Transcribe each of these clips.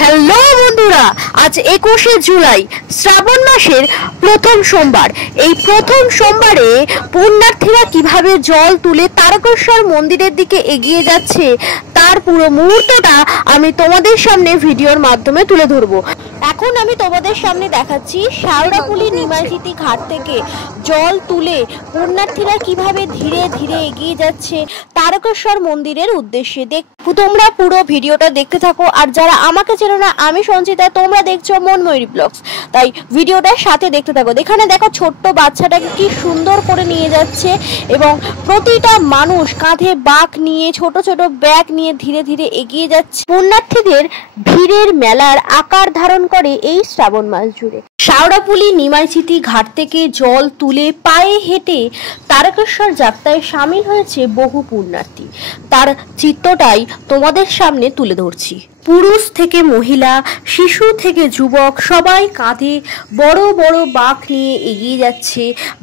Hello বন্ধুরা, আজ 21শে জুলাই শ্রাবণ মাসের প্রথম সোমবার। এই প্রথম সোমবারে পুণ্যার্থীরা কিভাবে জল তুলে তারকেশ্বর মন্দিরের দিকে এগিয়ে যাচ্ছে তার পুরো মুহূর্তটা আমি তোমাদের সামনে ভিডিওর মাধ্যমে তুলে ধরবো। এখন আমি তোমাদের সামনে দেখাচ্ছি শেওড়াফুলি নিমাইচিতি ঘাট থেকে জল তুলে পুণ্যার্থীরা কিভাবে ধীরে ধীরে এগিয়ে যাচ্ছে তারকেশ্বর মন্দিরের উদ্দেশ্যে। তোমরা পুরো ভিডিওটা দেখতে থাকো। আর যারা আমাকে চেনো না, আমি সঞ্চিতা, তোমরা দেখছো মনময়ূরী ব্লগস, তাই ভিডিওটার সাথে দেখতে থাকো। এখানে দেখো ছোট্ট বাচ্চাটাকে কি সুন্দর করে নিয়ে যাচ্ছে এবং প্রতিটা মানুষ কাঁধে বাঁক নিয়ে ছোট ছোট ব্যাগ নিয়ে ধীরে ধীরে এগিয়ে যাচ্ছে। পুণ্যার্থীদের ভিড়ের মেলার আকার ধারণ করে এই শ্রাবণ মাস জুড়ে। শেওড়াফুলি নিমাইচিতি ঘাট থেকে জল তুলে পায়ে হেঁটে তারকেশ্বর যাত্রায় সামিল হয়েছে বহু পুণ্যার্থী। তার চিত্রটাই তোমাদের সামনে তুলে ধরছি। পুরুষ থেকে মহিলা, শিশু থেকে যুবক, সবাই কাঁধে বড় বড় বাঁক নিয়ে এগিয়ে যাচ্ছে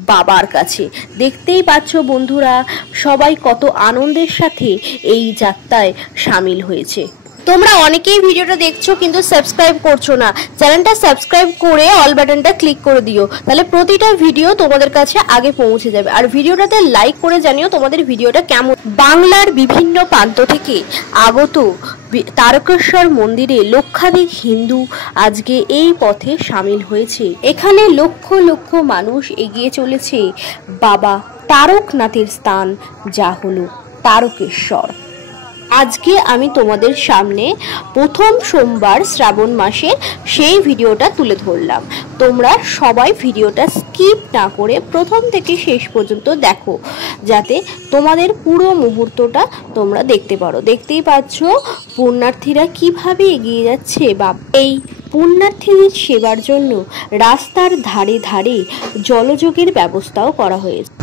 বাবার কাছে। দেখতেই পাচ্ছ বন্ধুরা, সবাই কত আনন্দের সাথে এই যাত্রায় সামিল হয়েছে। তোমরা অনেকেই ভিডিওটা দেখছো কিন্তু সাবস্ক্রাইব করছো না। চ্যানেলটা সাবস্ক্রাইব করে অল বাটনটা ক্লিক করে দিও, তাহলে প্রতিটা ভিডিও তোমাদের কাছে আগে পৌঁছে যাবে। আর ভিডিওটাতে লাইক করে জানিও তোমাদের ভিডিওটা কেমন। বাংলার বিভিন্ন প্রান্ত থেকে আগত তারকেশ্বর মন্দিরে লক্ষাধিক হিন্দু আজকে এই পথে সামিল হয়েছে। এখানে লক্ষ লক্ষ মানুষ এগিয়ে চলেছে বাবা তারকনাথের স্থান, যা হলো তারকেশ্বর। আজকে আমি তোমাদের সামনে প্রথম সোমবার শ্রাবণ মাসের সেই ভিডিওটা তুলে ধরলাম। তোমরা সবাই ভিডিওটা স্কিপ না করে প্রথম থেকে শেষ পর্যন্ত দেখো, যাতে তোমাদের পুরো মুহূর্তটা তোমরা দেখতে পারো। দেখতেই পাচ্ছ পুণ্যার্থীরা কিভাবে এগিয়ে যাচ্ছে। বা এই পুণ্যার্থীদের সেবার জন্য রাস্তার ধারে ধারে জলযোগের ব্যবস্থাও করা হয়েছে।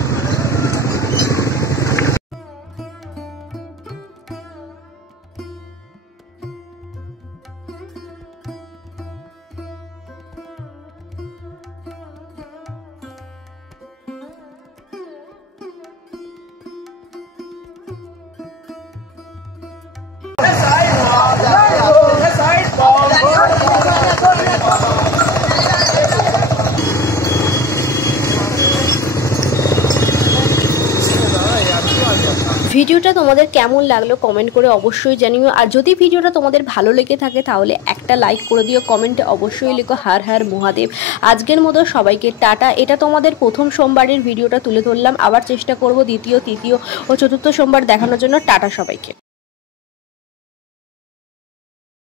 ভিডিওটা তোমাদের কেমন লাগলো কমেন্ট করে অবশ্যই জানিও। আর যদি ভিডিওটা তোমাদের ভালো লেগে থাকে তাহলে একটা লাইক করে দিও। কমেন্টে অবশ্যই লিখো হর হর মহাদেব। আজকের মতো সবাইকে টাটা। এটা তোমাদের প্রথম সোমবারের ভিডিওটা তুলে ধরলাম। আবার চেষ্টা করব দ্বিতীয়, তৃতীয় ও চতুর্থ সোমবার দেখানোর জন্য। টাটা সবাইকে।